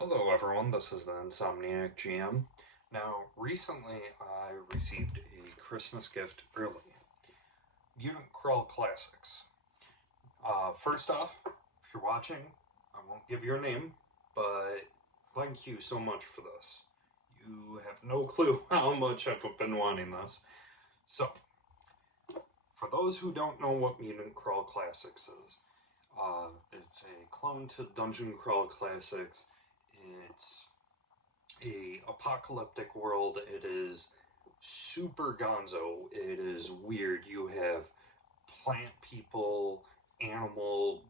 Hello everyone, this is the Insomniac GM. Now, recently I received a Christmas gift early. Mutant Crawl Classics. First off, if you're watching, I won't give your name, but thank you so much for this. You have no clue how much I've been wanting this. So, for those who don't know what Mutant Crawl Classics is, it's a clone to Dungeon Crawl Classics. It's a apocalyptic world. It is super gonzo. It is weird. You have plant people, animal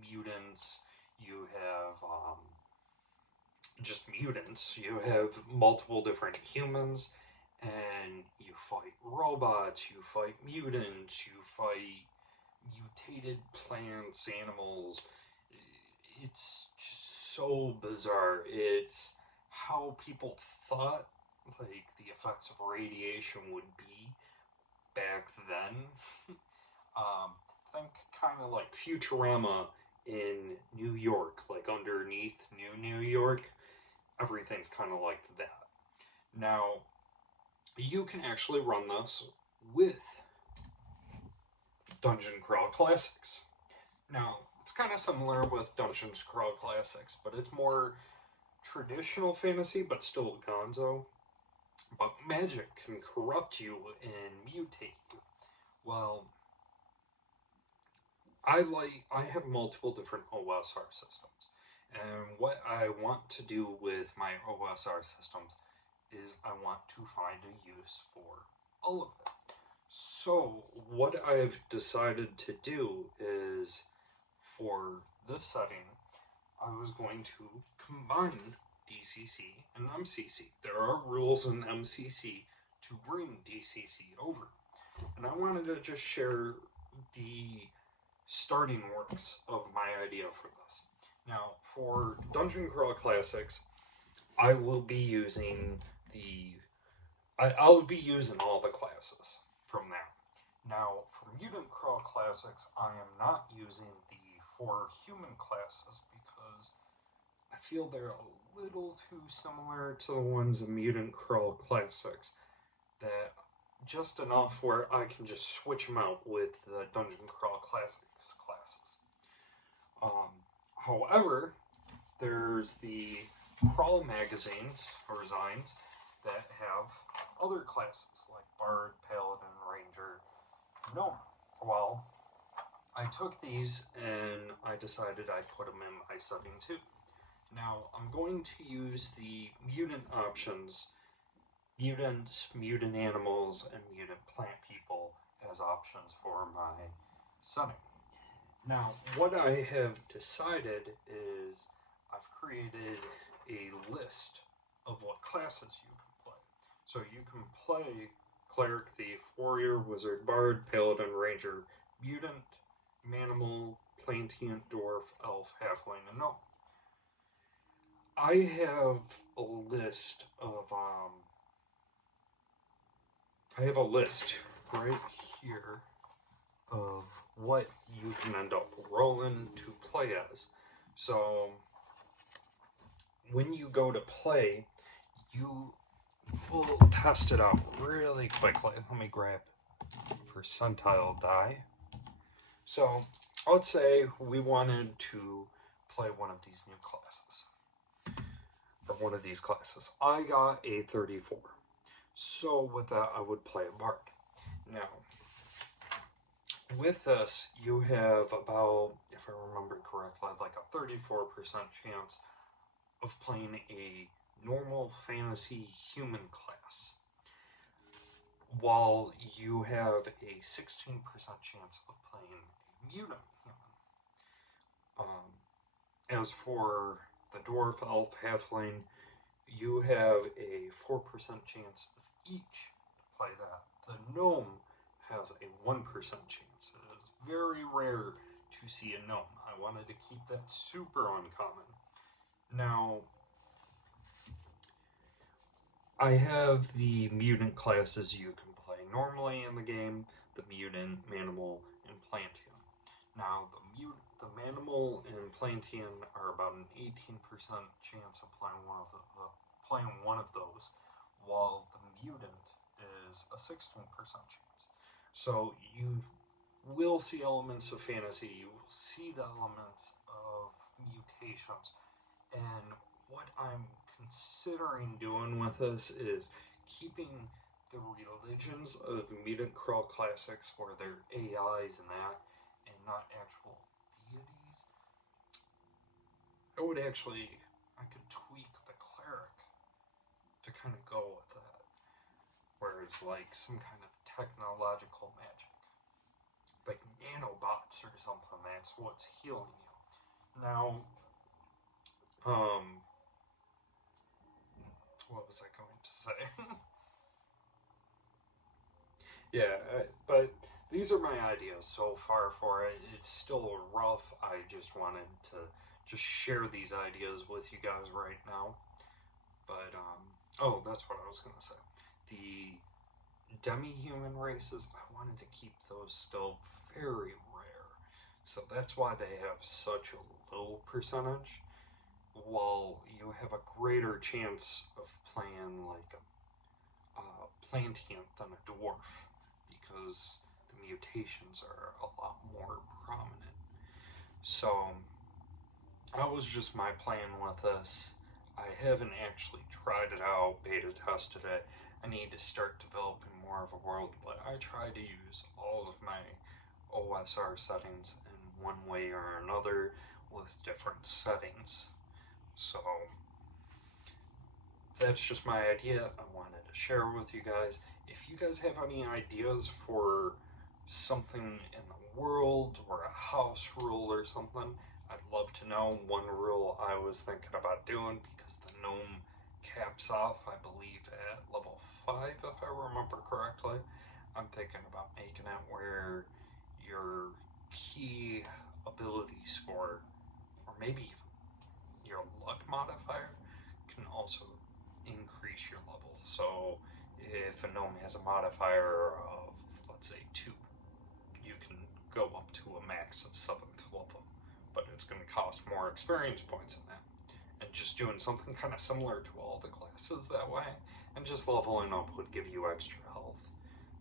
mutants. You have just mutants. You have multiple different humans, and you fight robots. You fight mutants. You fight mutated plants, animals. It's just so bizarre. It's how people thought like the effects of radiation would be back then. Think kind of like Futurama in New York, like underneath New York. Everything's kind of like that. Now, you can actually run this with Dungeon Crawl Classics. Now, it's kind of similar with Dungeons Crawl Classics, but it's more traditional fantasy, but still gonzo. But magic can corrupt you and mutate you. Well, I have multiple different OSR systems. And what I want to do with my OSR systems is I want to find a use for all of it. So, what I've decided to do is for this setting, I was going to combine DCC and MCC. There are rules in MCC to bring DCC over. And I wanted to just share the starting works of my idea for this. Now, for Dungeon Crawl Classics, I will be using I'll be using all the classes from there. Now, for Mutant Crawl Classics, I am not using the 4 human classes because I feel they're a little too similar to the ones in Mutant Crawl Classics. That just enough where I can just switch them out with the Dungeon Crawl Classics classes. However, there's the Crawl magazines or zines that have other classes like Bard, Paladin, Ranger, Gnome. Well, I took these and I decided I'd put them in my setting too. Now, I'm going to use the mutant options, mutants, mutant animals, and mutant plant people as options for my setting. Now, what I have decided is I've created a list of what classes you can play. So you can play Cleric, Thief, Warrior, Wizard, Bard, Paladin, Ranger, Mutant, Manimal, Plantient, Dwarf, Elf, Halfling, and Gnome. I have a list of I have a list right here of what you can end up rolling to play as. So when you go to play, you will test it out really quickly. Let me grab a percentile die. So let's say we wanted to play one of these new classes, or one of these classes. I got a 34. So with that, I would play a Bard. Now, with this, you have about, if I remember correctly, like a 34% chance of playing a normal fantasy human class, while you have a 16% chance of playing a mutant human. As for the dwarf, elf, halfling, you have a 4% chance of each to play that. The gnome has a 1% chance. It is very rare to see a gnome. I wanted to keep that super uncommon. Now, I have the mutant classes you can play normally in the game, the mutant, manimal, and plantium. Now, the Manimal and Plantian are about an 18% chance of playing one of those, while the Mutant is a 16% chance. So you will see elements of fantasy, you will see the elements of mutations, and what I'm considering doing with this is keeping the religions of Mutant Crawl Classics, where they're AIs and that, and not actual deities. I could tweak the cleric to kind of go with that, where it's like some kind of technological magic, like nanobots or something. That's what's healing you. Now, what was I going to say? Yeah, but these are my ideas so far for it. It's still rough. I just wanted to just share these ideas with you guys right now. But, oh, that's what I was going to say. The demi-human races, I wanted to keep those still very rare. So that's why they have such a low percentage, while you have a greater chance of playing like a Plantian than a dwarf, because the mutations are a lot more prominent. So that was just my plan with this. I haven't actually tried it out, beta tested it. I need to start developing more of a world, but I try to use all of my OSR settings in one way or another with different settings. So that's just my idea. I wanted to share with you guys. If you guys have any ideas for something in the world or a house rule or something, I'd love to know. One rule I was thinking about doing, because the gnome caps off, I believe, at level 5, if I remember correctly. I'm thinking about making it where your key ability score, or maybe your luck modifier, can also increase your level. So if a gnome has a modifier of, let's say, 2, you can go up to a max of 7th level, but it's going to cost more experience points than that. And just doing something kind of similar to all the classes that way, and just leveling up would give you extra health.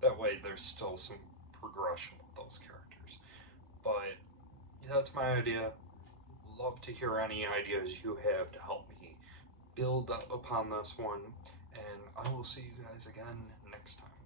That way there's still some progression with those characters. But that's my idea. Love to hear any ideas you have to help me build up upon this one, and I will see you guys again next time.